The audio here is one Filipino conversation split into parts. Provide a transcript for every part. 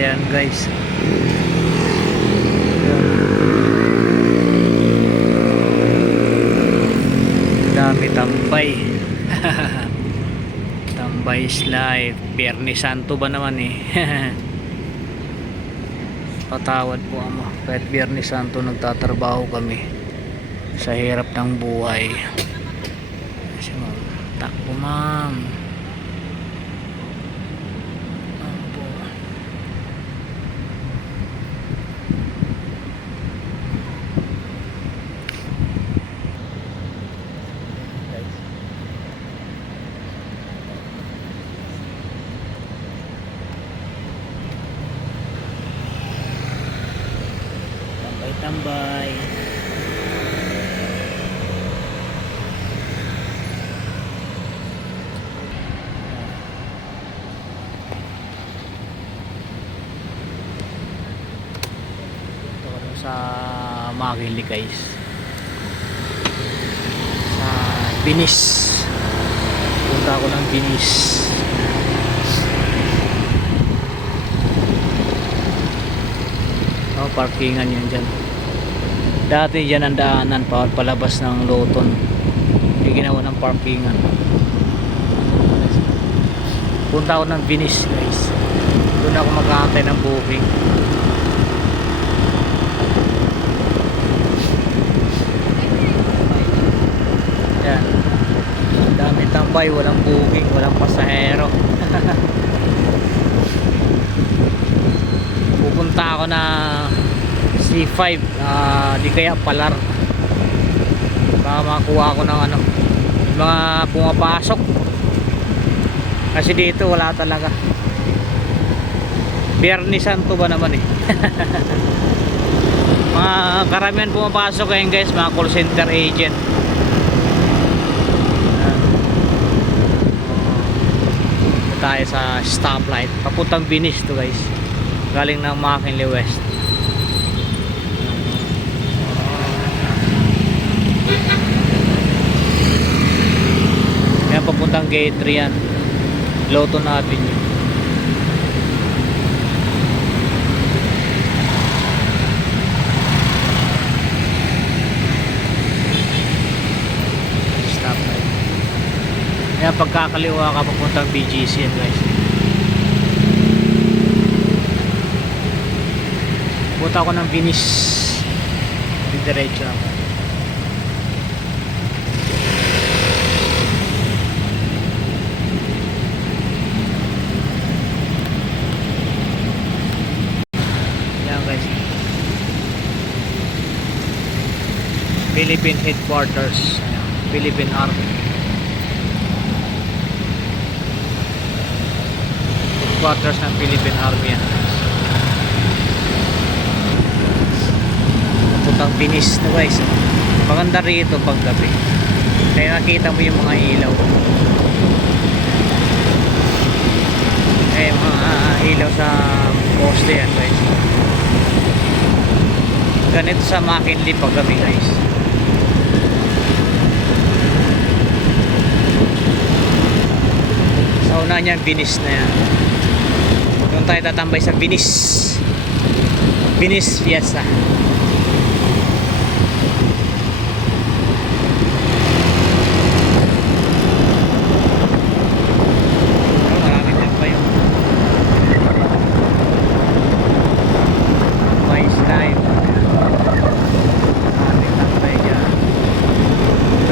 Ayan guys. Dami tambay. Tambay is life. Biyernes Santo ba naman eh. Patawad po amo. Kahit Biyernes Santo nagtatrabaho kami sa hirap ng buhay. Kasi ma'am, takbo ma'am. Tambay. Ito sa Makili guys. Sa Binis. Punta ako ng Binis. Oh, parkingan yan dyan. Dati dyan ang daanan palabas ng Loton. May ginawa ng parkingan. Punta ako ng Venice guys. Doon ako mag-aantay ng booking. Yan. Dami tambay, walang booking, walang pasahero. Pupunta ako na C5, di kaya Palar, baka makakuha ko ng ano, mga pumapasok kasi dito wala talaga. Biyernes Santo ba naman eh. Mga karamihan pumapasok ngayon guys, mga call center agent. Tayo sa stoplight papuntang Venice to guys, galing ng McKinley West. Yan papuntang gate 3 yan, Loton Avenue. Stoplight. Yan pagkakaliwa ka papuntang BGC yan guys. Punta ako ng Venice, diretso ako. Yan guys, Philippine headquarters, Philippine Army headquarters ng Philippine Army yan. Putang Binis na guys. Maganda rito pag gabi, kaya nakita mo yung mga ilaw, mga ilaw sa poste yan guys. Ganito sa McKinley pag gabi guys. Sa una niyan Binis na yan. Doon tayo tatambay sa Binis. Binis Fiesta.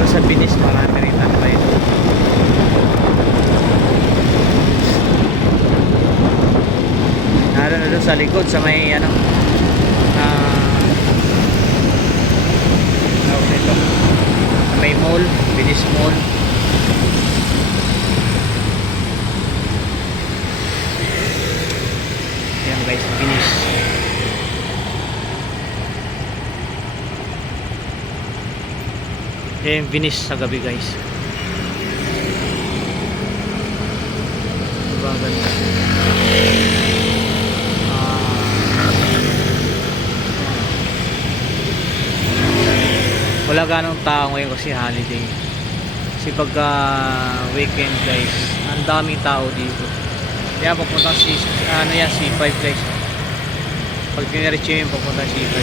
Sa Binis marami rin tambay. Naroon na doon sa likod sa may ano, ito, sa may mall, Binis Mall. Yan guys, Binis. Yan Venice sa gabi guys. Diba ganda? Wala ganong tao ngayon kasi holiday. Kasi pagka weekend guys, ang daming tao dito. Kaya papunta si C5 guys. pag diniretso yung papunta C5.